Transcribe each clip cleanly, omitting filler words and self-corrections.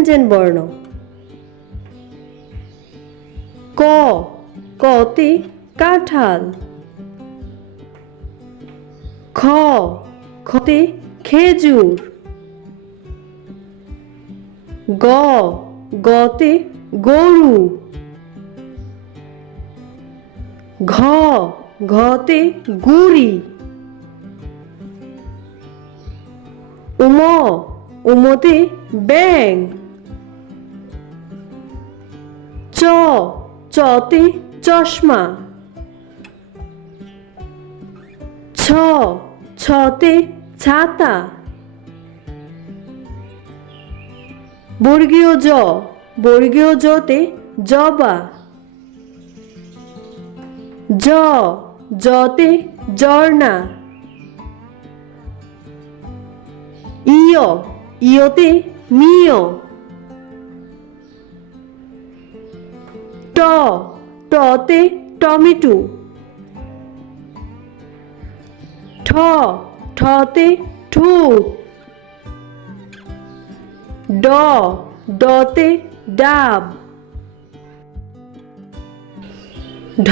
ব্যঞ্জন বর্ণ। ক, কতে কাঁঠাল। খ, খতে খেজুর। গ, গতে গরু। ঘ, ঘতে গুড়ি। উম, উমতে ব্যাঙ। চ, চতে চশমা। ছ, ছতে ছাতা। বর্গীয় জ, বর্গীয় জতে জবা। জ, জতে ঝর্ণা। ইয়, ইয়তে মিয়। ট, টতে টমেটো। ঠ, ঠতে ঠোঁট। ড, ডতে ডাব। ঢ,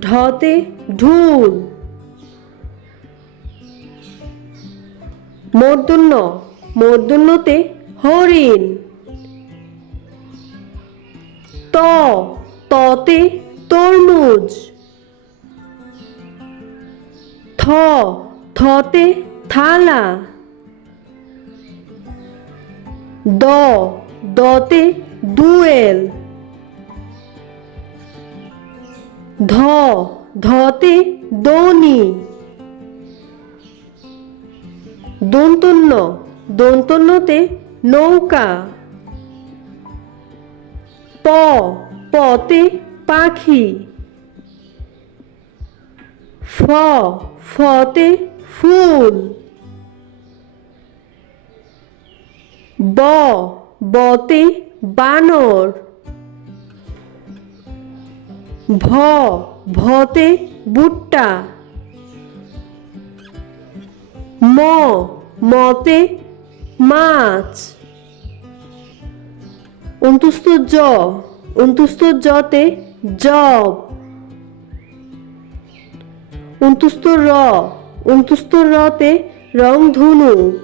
ঢতে ঢোল। মূর্ধন্য, মূর্ধন্যতে হরিণ। ত, ততে তরমুজ। থ, থতে থালা। দ, দতে দুয়েল। ধ, ধতে দনি। দন্তন্য, দন্তন্যতে নৌকা। প, পতে পাখি। ফ, ফতে ফুল। ব, বতে বানর। ভ, ভতে ভুট্টা। ম, মতে মাছ। অন্তুস্থ জ, অন্তুস্থ জতে জব। অন্তুস্থ র, অন্তুস্থ রতে রংধনু।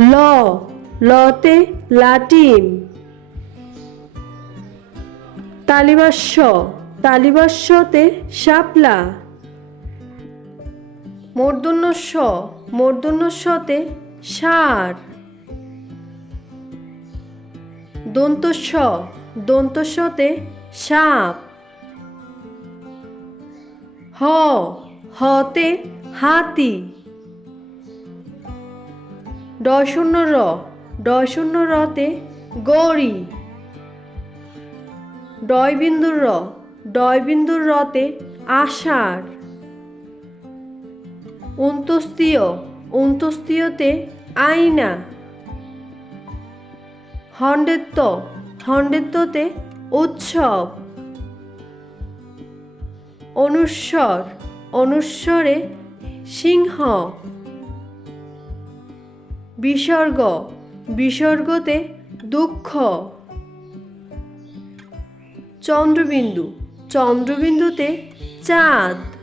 ল, লতে লাটিম। তালিবাস্য, তালিবাস্যতে শাপলা। মূর্ধন্য ষ, মূর্ধন্য ষতে ষাঁড়। দন্ত স, দন্ত সতে সাপ। হ, হতে হাতি। ডয়শূন্য র, ডয়শূন্য রতে গৌরী। ডয়বিন্দুর র, ডয়বিন্দুর রতে আষাঢ়। অন্তস্তীয়, অন্তস্তীয়তে আয়না। হন্ডেত্ব, হন্ডেত্বতে উৎসব। অনুস্বর, অনুস্বরে সিংহ। বিসর্গ, বিসর্গতে দুঃখ। চন্দ্রবিন্দু, চন্দ্রবিন্দুতে চাঁদ।